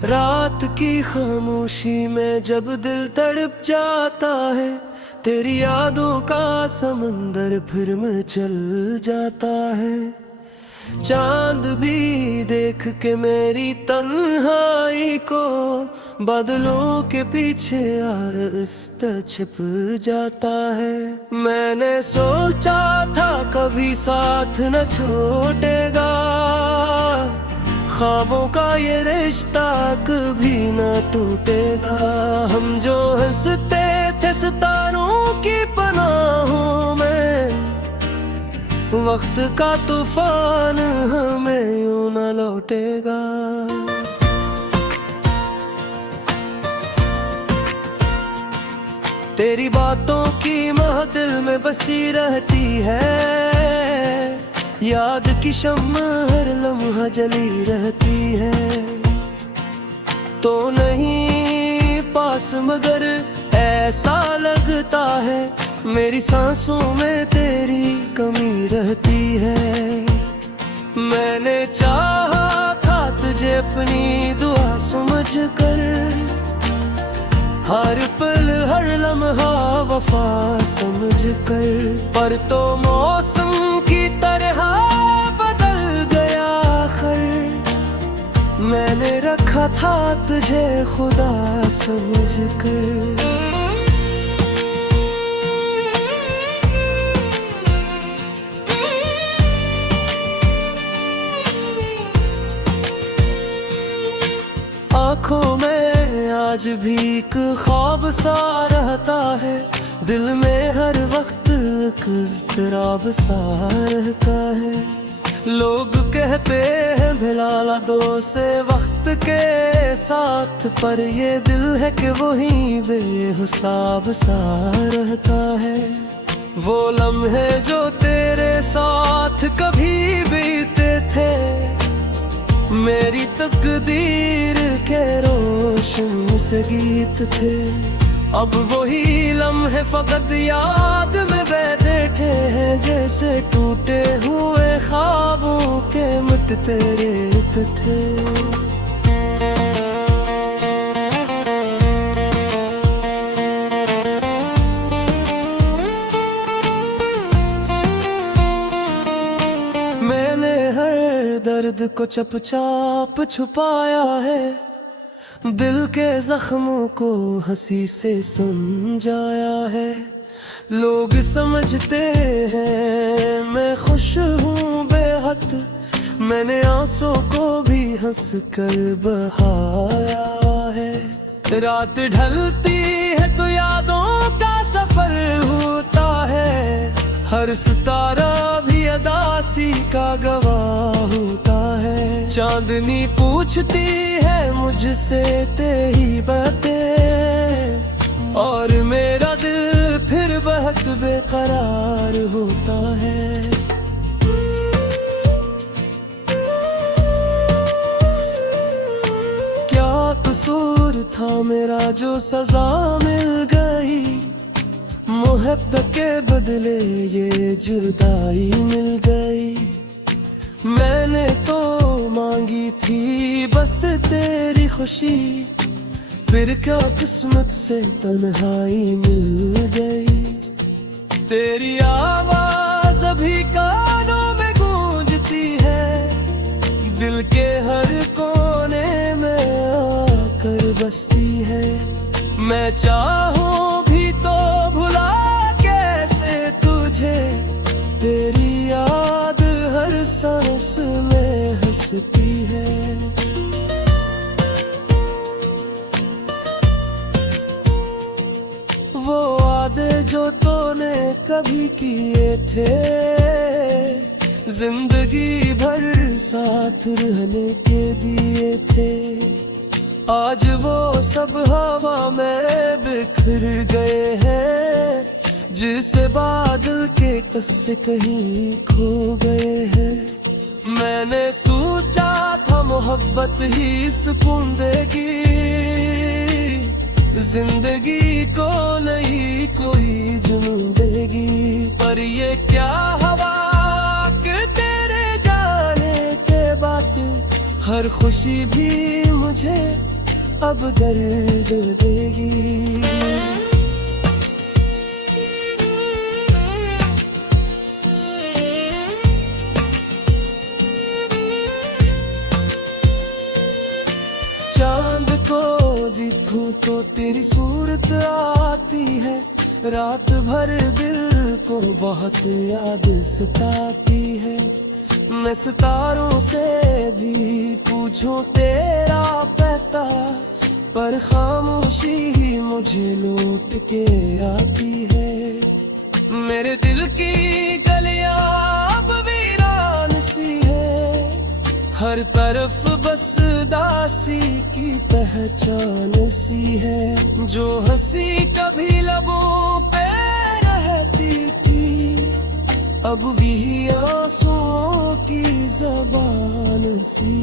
रात की खामोशी में जब दिल तड़प जाता है, तेरी यादों का समंदर फिर में चल जाता है। चांद भी देख के मेरी तन्हाई को बादलों के पीछे आहिस्ता छिप जाता है। मैंने सोचा था कभी साथ न छूटेगा, ख्वाबों का ये रिश्ता कभी न टूटेगा। हम जो हंसते थे सितारों की पनाहों में, वक्त का तूफान हमें यूं न लौटेगा। तेरी बातों की महफिल में बसी रहती है, याद की शम्मा हर लम्हा जली रहती है। तो नहीं पास मगर ऐसा लगता है, मेरी सांसों में तेरी कमी रहती है। मैंने चाहा था तुझे अपनी दुआ समझ कर, हर पल हर लम्हा वफा समझ कर, पर तो मौसम की तरह बदल गया आखिर। मैंने रखा था तुझे खुदा समझ कर। आँखों में आज भी एक ख्वाब सा रहता है, दिल में हर वक्त एक इज़्तिराब सा रहता है। लोग कहते हैं भिलाला दो से वक्त के साथ, पर ये दिल है कि वही बेहिसाब सा रहता है। वो लम्हे जो तेरे साथ कभी बीते थे, मेरी तकदीर के रोशन से गीत थे। अब वही लम्हे फकत याद में बैठे हैं, जैसे टूटे हुए ख्वाबों के मिटते रेत थे। मैंने हर दर्द को चुपचाप छुपाया है, दिल के जख्मों को हंसी से समझाया है। लोग समझते हैं मैं खुश हूँ बेहद, मैंने आंसू को भी हंस कर बहाया है। रात ढलती है तो यादों का सफर होता है, हर सितारा भी अदासी का गवाह होता है। चांदनी पूछती है मुझसे तेरी बातें, और मेरा दिल फिर बहुत बेकरार होता है। क्या कसूर था मेरा जो सजा मिल गई, मोहब्बत के बदले ये जुदाई मिल गई। मैंने तो मांगी थी बस तेरी खुशी, फिर क्या किस्मत से तन्हाई मिल गई। तेरी आवाज अभी कानों में गूंजती है, दिल के हर कोने में आकर बसती है। मैं चाहूं भी तो भुला कैसे तुझे, तेरी याद हर सांस में हंसती है। वो वादे जो तूने कभी किए थे, जिंदगी भर साथ रहने के दिए थे, आज वो सब हवा में बिखर गए हैं। जिसे बादल के कस्से कहीं खो गए हैं। मैंने सोचा था मोहब्बत ही सुकून देगी, जिंदगी को नहीं कोई जुनून देगी। पर ये क्या हवा कि तेरे जाने के बाद हर खुशी भी मुझे अब दर्द देगी। चांद को दिखूं तो तेरी सूरत आती है, रात भर दिल को बहुत याद सताती है। मैं सितारों से भी पूछूं तेरा पता, पर खामोशी मुझे लौट के आती है। मेरे दिल की गलियां अब वीरान सी है, हर तरफ बस दासी की पहचान सी है। जो हंसी कभी लबों पे रहती थी, अब भी आंसुओं की ज़बान सी।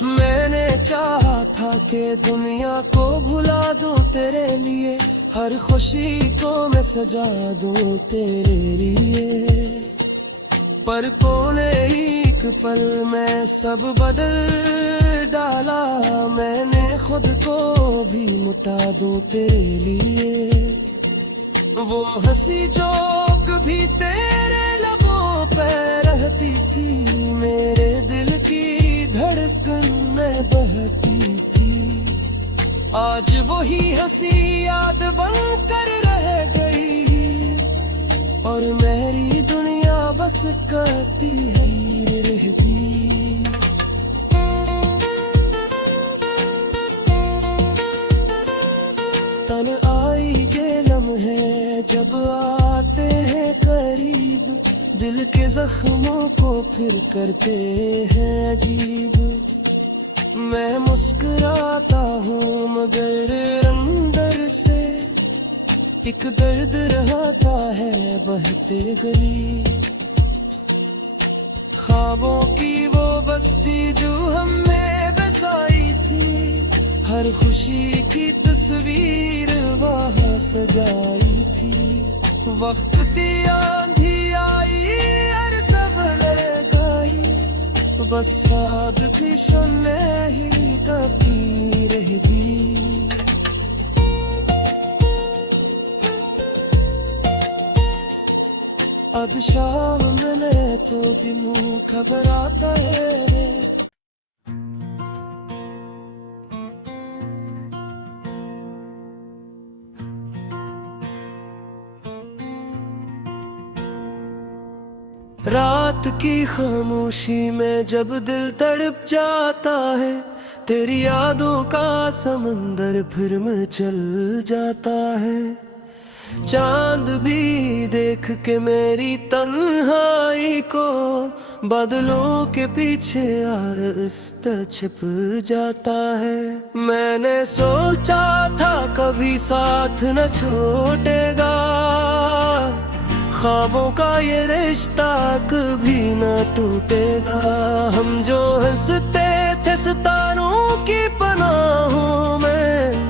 मैंने चाहा था कि दुनिया को भुला दूं तेरे लिए, हर खुशी को मैं सजा दूं तेरे लिए, पर तूने एक पल में सब बदल डाला। मैंने खुद को भी मिटा दूं तेरे लिए। वो हंसी जो कभी तेरे लबों पे रहती थी, मेरे दिल की धड़कन में बहती थी, आज वही हंसी याद बनकर रह गई, और मेरी दुनिया बस करती है रहती। तन आई के लम्हे जब आते हैं करीब, दिल के जख्मों को फिर करते हैं अजीब। मैं मुस्कुराता हूँ मगर अंदर से एक दर्द रहता है बहते गली। ख्वाबों की वो बस्ती जो हमें बसाई थी, हर खुशी की तस्वीर वहाँ सजाई थी। वक्त की आंधी आई हर सब लगाई, बस साथ की सुनने ही कभी रह दी। अब शाम मिले तो दिनों खबर आता है। रात की खामोशी में जब दिल तड़प जाता है, तेरी यादों का समंदर फिर में चल जाता है। चांद भी देख के मेरी तन्हाई को बादलों के पीछे आहिस्ता छिप जाता है। मैंने सोचा था कभी साथ न छूटेगा, ख्वाबों का ये रिश्ता कभी न टूटेगा। हम जो हंसते थे सितारों की पनाहों में,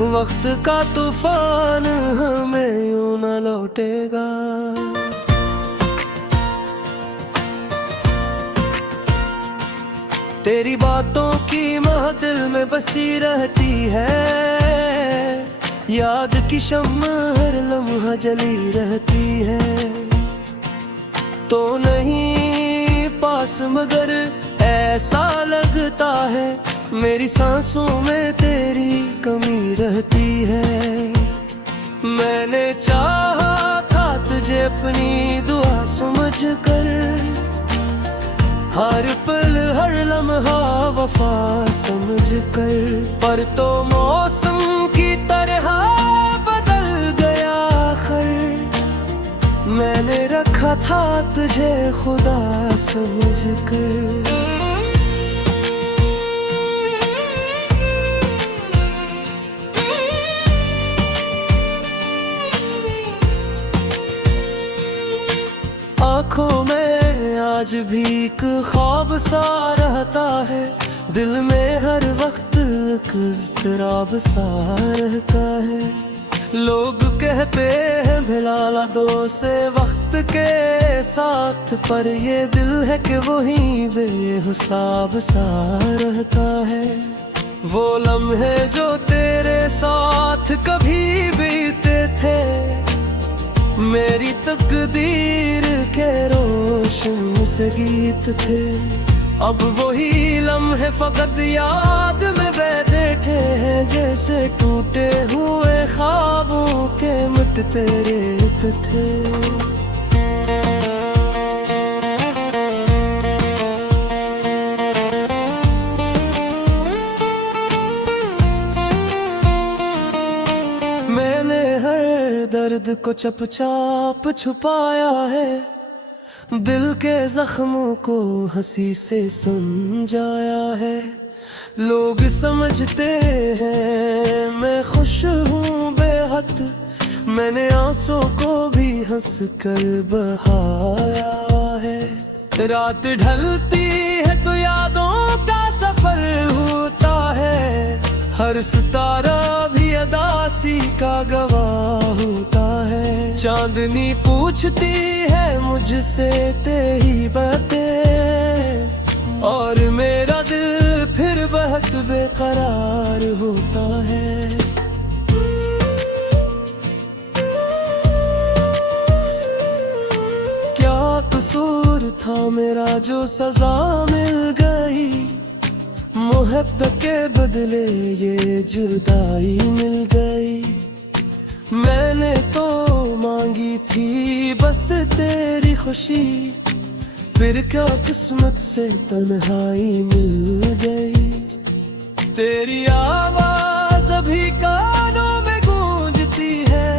वक्त का तूफान हमें यूं न लौटेगा। तेरी बातों की महफिल में बसी रहती है, याद की शम्मा हर लम्हा जली रहती है। तो नहीं पास मगर ऐसा लगता है, मेरी सांसों में तेरी कमी रहती है। मैंने चाहा था तुझे अपनी दुआ समझ कर, हर पल हर लम्हा वफा समझ कर, पर तो मौसम की तरह बदल गया आखिर। मैंने रखा था तुझे खुदा समझ कर। आँखों में आज भी एक ख्वाब सा रहता है, दिल में हर वक्त एक इज़्तिराब सा रहता है। लोग कहते हैं भिड़ाला दो से वक्त के साथ, पर ये दिल है कि वही बेहिसाब सा रहता है। वो लम्हे जो तेरे साथ कभी बीते थे, मेरी तकदीर के रोशन से गीत थे। अब वही लम्हे फकत याद में बैठे हैं, जैसे टूटे हुए ख्वाबों के मिटते रेत थे। मैंने हर दर्द को चुपचाप छुपाया है, दिल के जख्मों को हंसी से समझाया है। लोग समझते हैं मैं खुश हूँ बेहद, मैंने आंसू को भी हंस कर बहाया है। रात ढलती है तो यादों का सफर होता है, हर सितारा भी अदासी का गवाह होता है। चांदनी पूछती है मुझसे तेरी बातें, और मेरा दिल फिर बहुत बेकरार होता है। क्या कसूर था मेरा जो सजा मिल गई, मोहब्बत के बदले ये जुदाई मिल गई। मैंने तो मांगी थी बस तेरी खुशी, फिर क्या किस्मत से तन्हाई मिल गई। तेरी आवाज अभी कानों में गूंजती है,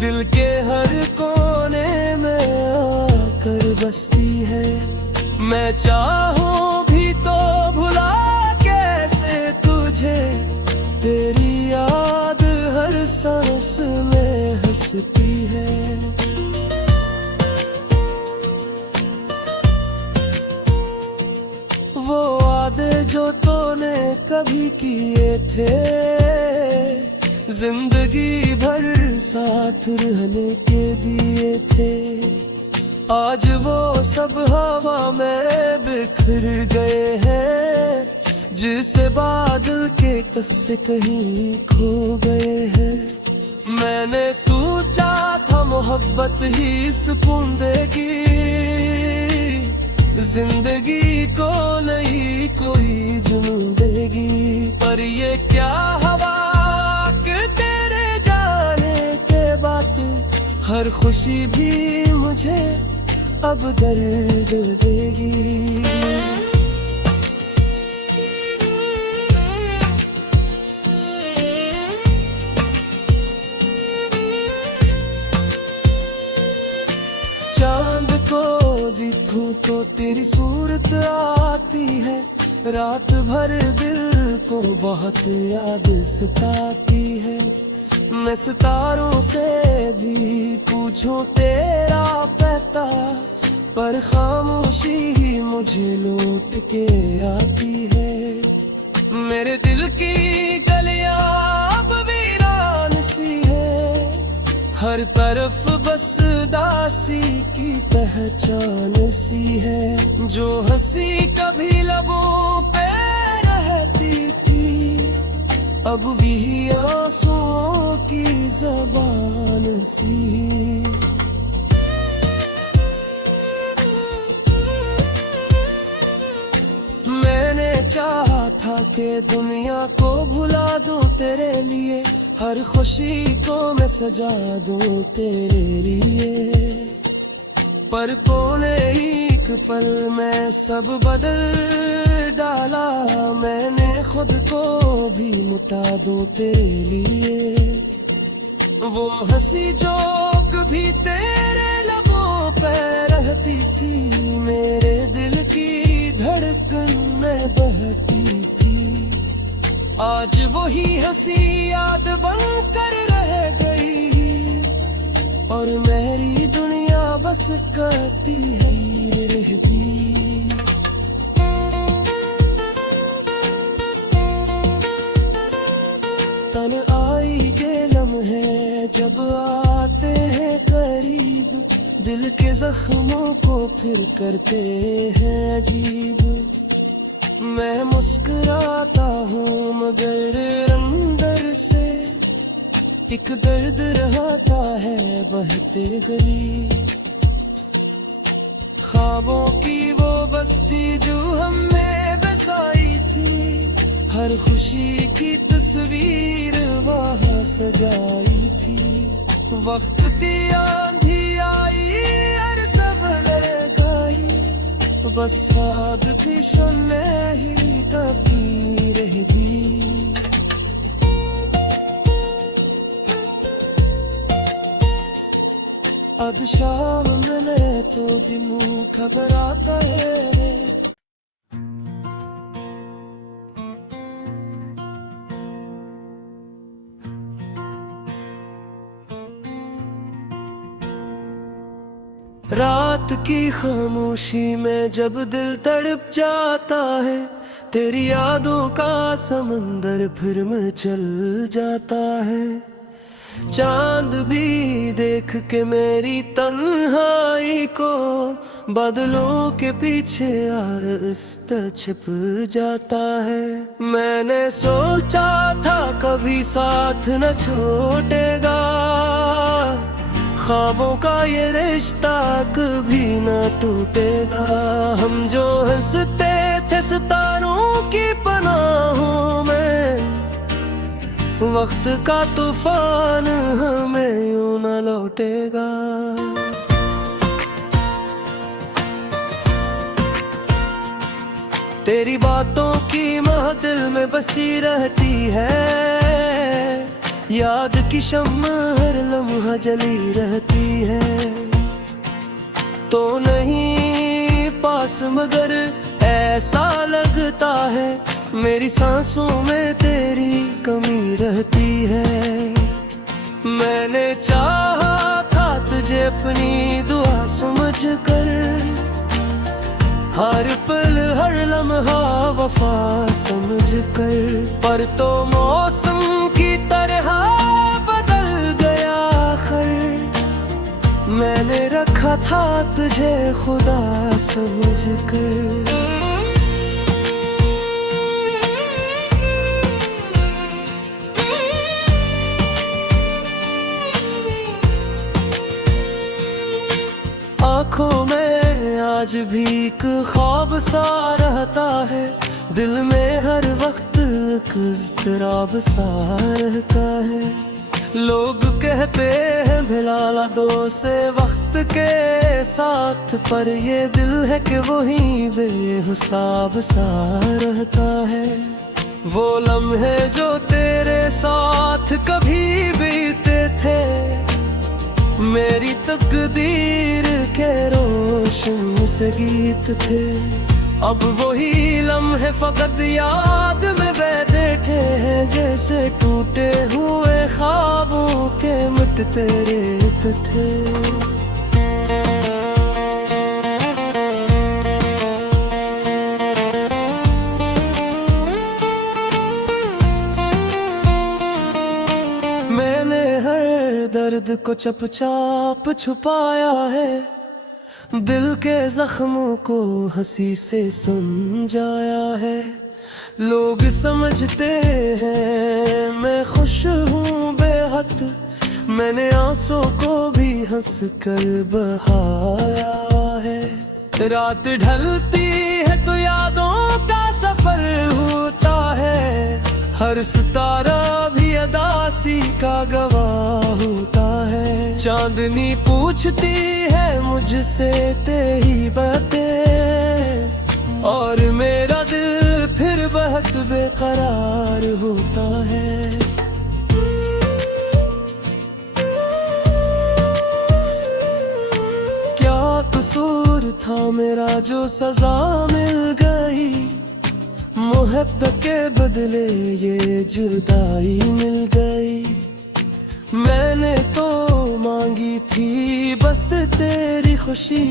दिल के हर कोने में आकर बसती है। मैं चाहूं भी तो भुला कैसे तुझे, तेरी याद हर सांस में हंसती है। वो वादे जो तूने कभी किए थे, जिंदगी भर साथ रहने के दिए थे, आज वो सब हवा में बिखर गए हैं। जिसे बादल के कस्से कहीं खो गए हैं। मैंने सोचा था मोहब्बत ही सुकून देगी, जिंदगी को नहीं कोई जुनून देगी। पर ये क्या हवा कि तेरे जाने के बाद हर खुशी भी मुझे अब दर्द देगी। चांद को देखूं तो तेरी सूरत आती है, रात भर दिल को बहुत याद सताती है। मैं सितारों से भी पूछूं तेरा पता, पर खामोशी ही मुझे लौट के आती है। मेरे दिल की गलियां अब वीरान सी है, हर तरफ बस दासी की पहचान सी है। जो हंसी कभी लबों पे रहती थी, अब भी आंसुओं की ज़बान सी। मैंने चाहा था कि दुनिया को भुला दूं तेरे लिए, हर खुशी को मैं सजा दूं तेरे लिए। पर तूने एक पल में सब बदल डाला, मैंने खुद को भी मिटा दूं तेरे लिए। वो हंसी जो कभी तेरे लबों पे रहती थी, मेरे दिल की धड़कन में बहती थी। आज वही हंसी याद बनकर रह गई, और मेरी दुनिया बस कहती है रहेगी। तन आई के लम्हे जब आते हैं करीब, दिल के जख्मों को फिर करते हैं अजीब। मैं मुस्कुराता हूँ मगर अंदर से एक दर्द रहता है बहते गली। ख्वाबों की वो बस्ती जो हमने बसाई थी, हर खुशी की तस्वीर वहाँ सजाई थी। वक्त की आंधी आई और सब लगाई, बस साथ भी सुनने ही कभी रह गई। अब शाम मिले तो दिनों खबर आता है। रात की खामोशी में जब दिल तड़प जाता है, तेरी यादों का समंदर फिर में चल जाता है। चांद भी देख के मेरी तन्हाई को बादलों के पीछे आहिस्ता छिप जाता है। मैंने सोचा था कभी साथ न छूटेगा, ख्वाबों का ये रिश्ता कभी न टूटेगा। हम जो हंसते थे सितारों की पनाहों में, वक्त का तूफान हमें यूं न लौटेगा। तेरी बातों की महफिल में बसी रहती है, याद की शम्मा हर लम्हा जली रहती है। तो नहीं पास मगर ऐसा लगता है, मेरी सांसों में तेरी कमी रहती है। मैंने चाहा था तुझे अपनी दुआ समझ कर, हर पल हर लम्हा वफा समझ कर, पर तो मौसम की तरह बदल गया आखिर। मैंने रखा था तुझे खुदा समझ कर। आँखों में आज भी एक ख्वाब सा रहता है, दिल में हर वक्त एक इज़्तिराब सा रहता है। लोग कहते हैं भिलाला दो से वक्त के साथ, पर ये दिल है कि वही बेहिसाब सा रहता है। वो लम्हे जो तेरे साथ कभी बीते थे, मेरी तकदीर के रोशन से गीत थे। अब वही लम्हे फकत याद में बैठे हैं, जैसे टूटे हुए ख्वाबों के मिटते रेत थे। मैंने हर दर्द को चुपचाप छुपाया है, दिल के जख्मों को हंसी से समझाया है। लोग समझते हैं मैं खुश हूँ बेहद, मैंने आंसू को भी हंस कर बहाया है। रात ढलती है तो यादों का सफर होता है, हर सितारा भी अदासी का गवाह होता है। चांदनी पूछती है मुझसे तेरी बातें, और मेरा दिल फिर बहुत बेकरार होता है। क्या कसूर था मेरा जो सजा मिल गई, मोहब्बत के बदले ये जुदाई मिल गई। मैंने तो मांगी थी बस तेरी खुशी,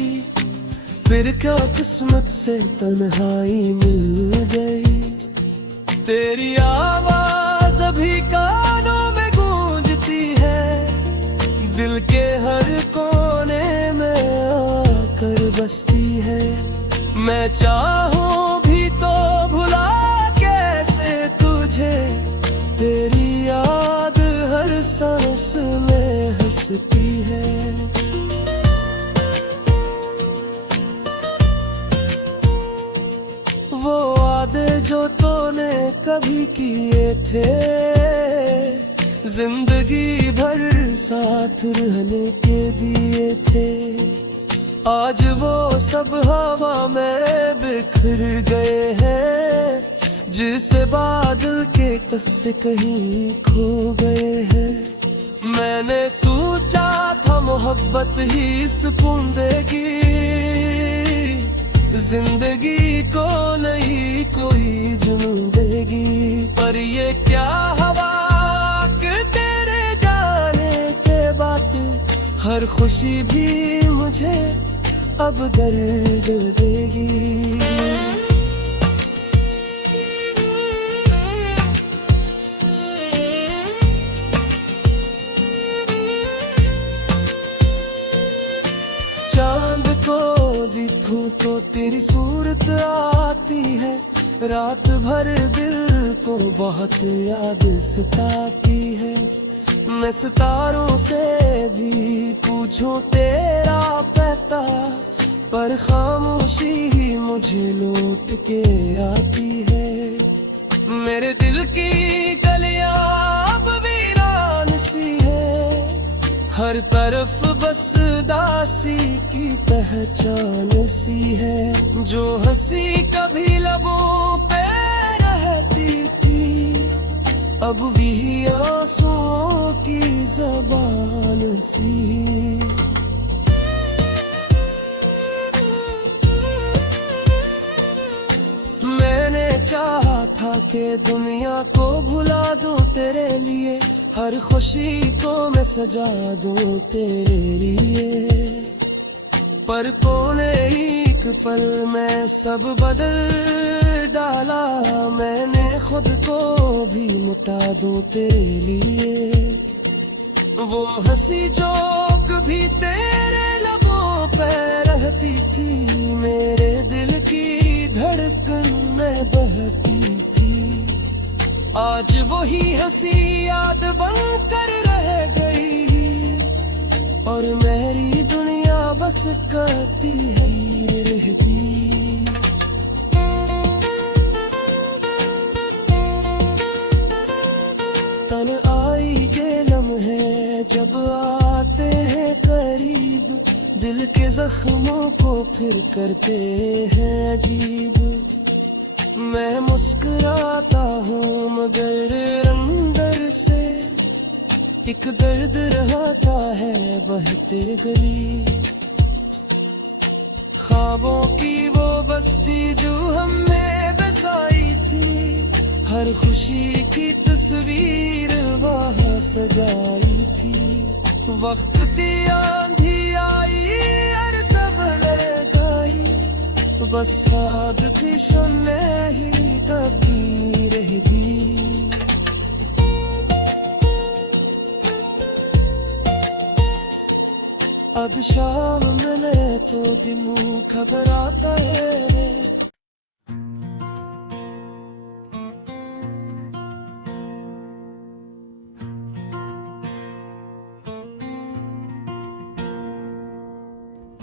फिर क्या किस्मत से तन्हाई मिल गई। तेरी आवाज अभी कानों में गूंजती है, मैं चाहूं भी तो भुला कैसे तुझे, तेरी याद हर सांस में हंसती है। वो वादे जो तूने कभी किए थे, जिंदगी भर साथ रहने के दिए थे, आज वो सब हवा में बिखर गए हैं, जिसे बादल के कस्से कहीं खो गए हैं। मैंने सोचा था मोहब्बत ही सुकून देगी, जिंदगी को नहीं कोई जुनून देगी, पर ये क्या हवा कि तेरे जाने के बाद हर खुशी भी मुझे अब दर्द देगी। चांद को दिखूं तो तेरी सूरत आती है, रात भर दिल को बहुत याद सताती है। मैं सितारों से भी पूछूं तेरा पता, पर खामोशी ही मुझे लौट के आती है। मेरे दिल की गलियां अब वीरान सी है, हर तरफ बस दासी की पहचान सी है। जो हंसी कभी लबों पे रहती थी, अब भी आंसुओं की ज़बान सी। मैंने चाहा था कि दुनिया को भुला दूं तेरे लिए, हर खुशी को मैं सजा दूं तेरे लिए, पर तूने एक पल में सब बदल डाला। मैंने खुद को भी मिटा दूं तेरे लिए, वो हंसी जो कभी तेरे लबों पे रहती थी, मेरे दिल की धड़कन में बहती थी, आज वही हंसी याद बनकर रह गई, और मेरी दुनिया बस करती है रहती। तन आई के लम्हे जब आते हैं करीब, दिल के जख्मों को फिर करते हैं अजीब। मैं मुस्कुराता हूँ मगर अंदर से एक दर्द रहता है बहते गली। ख्वाबों की वो बस्ती जो हमें बसाई थी, हर खुशी की तस्वीर वहाँ सजाई थी। वक्त की आंधी आई और सब ले गई, बस साथ की सुनने ही कभी रह दी। अब शाम मिले तो दिनों खबर आता है।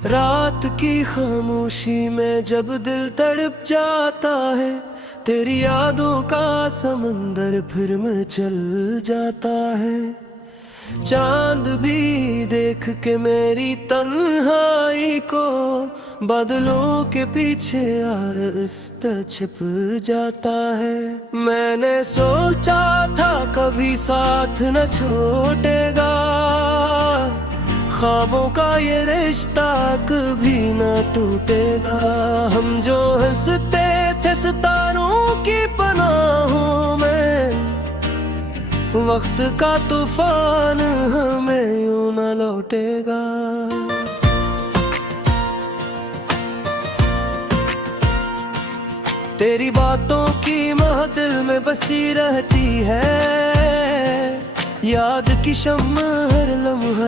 रात की खामोशी में जब दिल तड़प जाता है, तेरी यादों का समंदर फिर में चल जाता है। चांद भी देख के मेरी तन्हाई को बादलों के पीछे आहिस्ता छिप जाता है। मैंने सोचा था कभी साथ न छूटेगा, ख्वाबों का ये रिश्ता कभी न टूटेगा। हम जो हंसते थे सितारों की पनाहों में, वक्त का तूफान हमें यूं न लौटेगा। तेरी बातों की महफिल में बसी रहती है, याद की शम्मा हर लम्हा